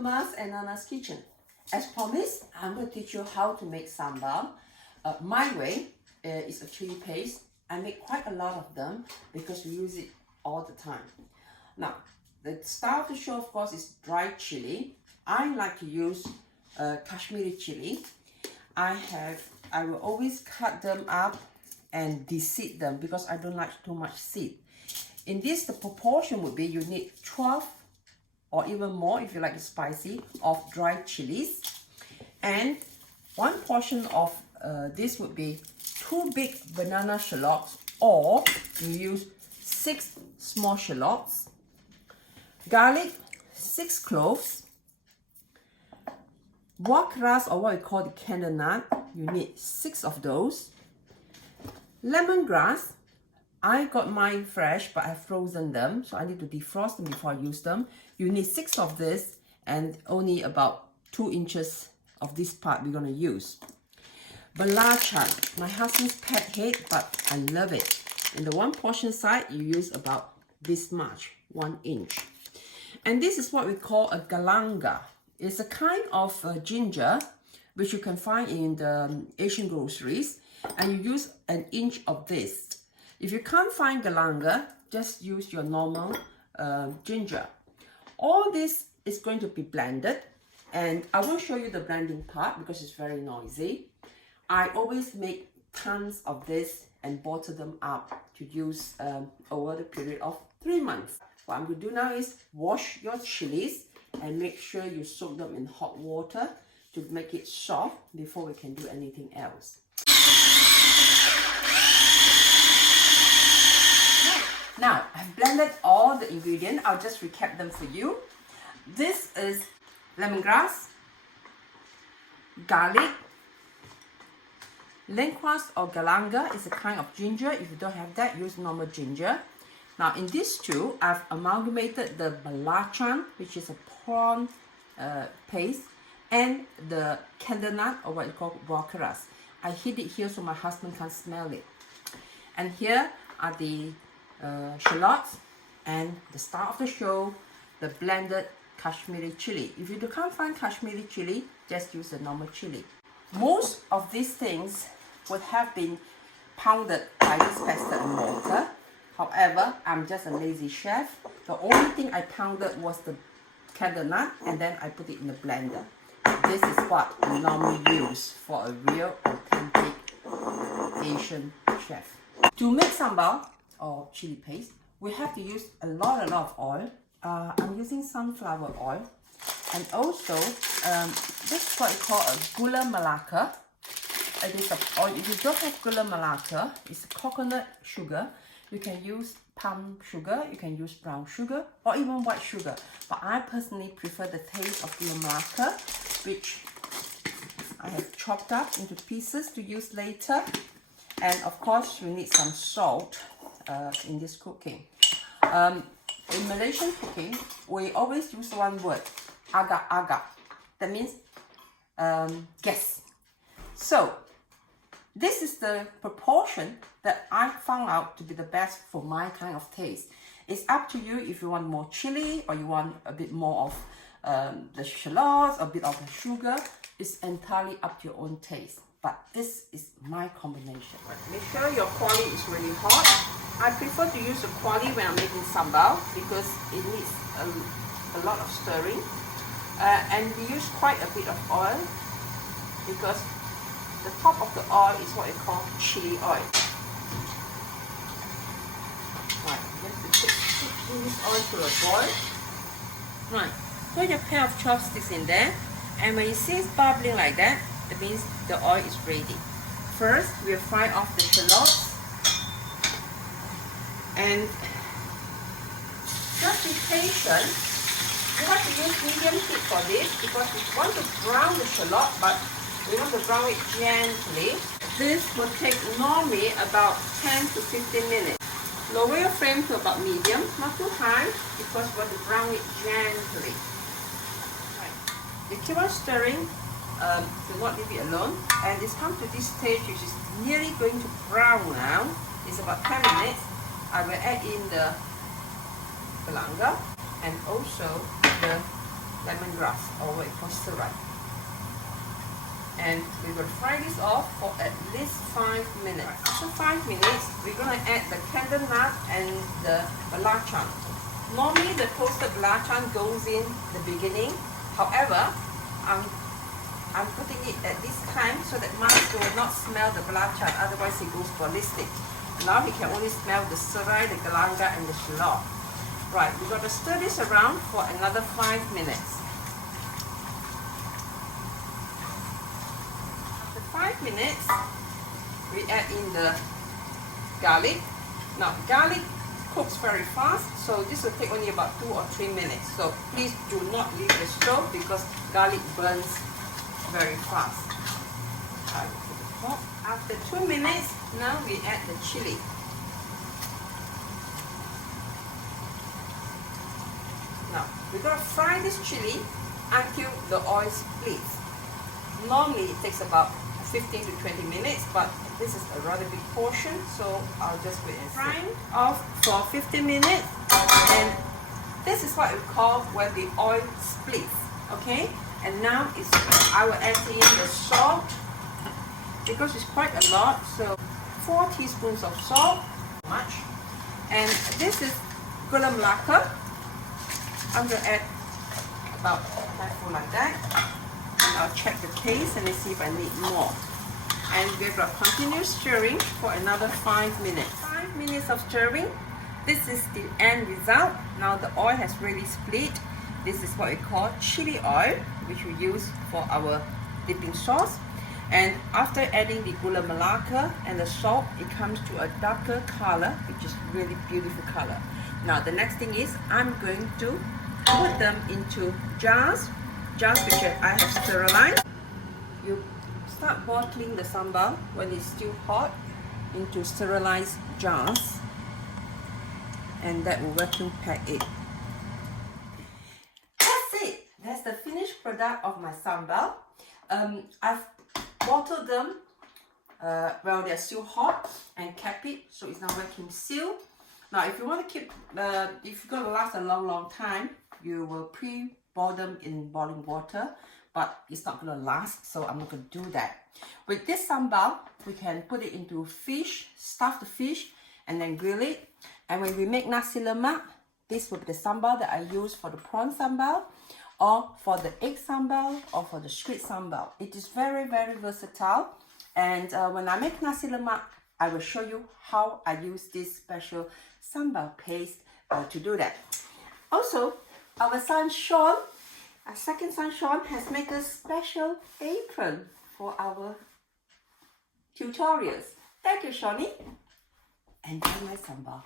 Tumis and Nana's kitchen. As promised, I'm going to teach you how to make sambal. My way is a chili paste. I make quite a lot of them because we use it all the time. Now, the style of the show, of course, is dry chili. I like to use Kashmiri chili. I will always cut them up and de-seed them because I don't like too much seed. In this, the proportion would be you need 12 or even more if you like it spicy of dry chilies, and one portion of this would be 2 big banana shallots, or you use 6 small shallots, garlic, 6 cloves, wakeras, or what we call the candle nut, you need 6 of those, lemongrass. I got mine fresh, but I've frozen them, so I need to defrost them before I use them. You need 6 of this and only about 2 inches of this part we're going to use. Belacan, my husband's pet hate, but I love it. In the one portion side, you use about this much, 1 inch. And this is what we call a galanga. It's a kind of ginger which you can find in the Asian groceries, and you use 1 inch of this. If you can't find galanga, just use your normal ginger. All this is going to be blended, and I won't show you the blending part because it's very noisy. I always make tons of this and bottle them up to use over the period of 3 months. What I'm going to do now is wash your chilies and make sure you soak them in hot water to make it soft before we can do anything else. Now, I've blended all the ingredients. I'll just recap them for you. This is lemongrass, garlic, lemongrass or galanga is a kind of ginger. If you don't have that, use normal ginger. Now, in these two, I've amalgamated the belacan, which is a prawn paste, and the candle nut, or what you call wakeras. I hid it here so my husband can't smell it. And here are the shallots, and the star of the show, the blended Kashmiri chili. If you can't find Kashmiri chili, just use the normal chili. Most of these things would have been pounded by this pestle and mortar. However, I'm just a lazy chef. The only thing I pounded was the candle nut, and then I put it in the blender. This is what I normally use for a real authentic Asian chef. To make sambal or chili paste, we have to use a lot of oil. I'm using sunflower oil, and also this is what we call a gula melaka. It is oil. If you don't have gula melaka, it's coconut sugar. You can use palm sugar, you can use brown sugar, or even white sugar. But I personally prefer the taste of gula melaka, which I have chopped up into pieces to use later. And of course, we need some salt in this cooking. In Malaysian cooking, we always use one word, agak-agak. That means guess. So this is the proportion that I found out to be the best for my kind of taste. It's up to you if you want more chili or you want a bit more of the shallots, a bit of the sugar. It's entirely up to your own taste. But this is my combination. Make sure your quali is really hot. I prefer to use the quali when I'm making sambal because it needs a lot of stirring. And we use quite a bit of oil because the top of the oil is what we call chili oil. Right, you have to put this oil to a boil. Right, put your pair of chopsticks in there, and when you see it bubbling like that, that means the oil is ready. First, we'll fry off the shallots, and just be patient. You have to use medium heat for this because we want to brown the shallot, but we want to brown it gently. This will take normally about 10 to 15 minutes. Lower your flame to about medium, not too high, because we want to brown it gently. Right. You keep on stirring. Do not leave it alone, and it's come to this stage which is nearly going to brown now. It's about 10 minutes. I will add in the galanga and also the lemongrass, or what you call serai. And we're going to fry this off for at least 5 minutes. After 5 minutes, we're going to add the candle nut and the belacan. Normally, the toasted belacan goes in the beginning. However, I'm putting it at this time so that Master will not smell the belacan, otherwise he goes ballistic. Now he can only smell the serai, the galanga, and the shallot. Right, we're going to stir this around for another 5 minutes. After 5 minutes, we add in the garlic. Now, garlic cooks very fast, so this will take only about 2 or 3 minutes. So please do not leave the stove because garlic burns very fast. After 2 minutes, now we add the chili. Now, we're going to fry this chili until the oil splits. Normally it takes about 15 to 20 minutes, but this is a rather big portion, so I'll just wait and fry off for 15 minutes. And this is what we call when the oil splits, okay? And now I will add in the salt, because it's quite a lot, so 4 teaspoons of salt, much. And this is gula melaka. I'm going to add about a handful like that. And I'll check the taste and see if I need more. And we're going to continue stirring for another 5 minutes. 5 minutes of stirring. This is the end result. Now the oil has really split. This is what we call chili oil, which we use for our dipping sauce. And after adding the gula melaka and the salt, it comes to a darker color, which is really beautiful color. Now the next thing is I'm going to put them into jars which I have sterilized. You start bottling the sambal when it's still hot into sterilized jars, and that will vacuum pack it. That's it. That's the finished product of my sambal. I've bottled them while they're still hot and kept it so it's now vacuum sealed. Now if you want to keep, if you're going to last a long time, you will pre-boil them in boiling water, but it's not going to last, so I'm not going to do that. With this sambal, we can put it into fish, stuff the fish, and then grill it. And when we make nasi lemak, this will be the sambal that I use for the prawn sambal, or for the egg sambal, or for the squid sambal. It is very versatile. And when I make nasi lemak, I will show you how I use this special sambal paste to do that. Also, our son Sean, our second son Sean, has made a special apron for our tutorials. Thank you, Shawnee. Enjoy my sambal.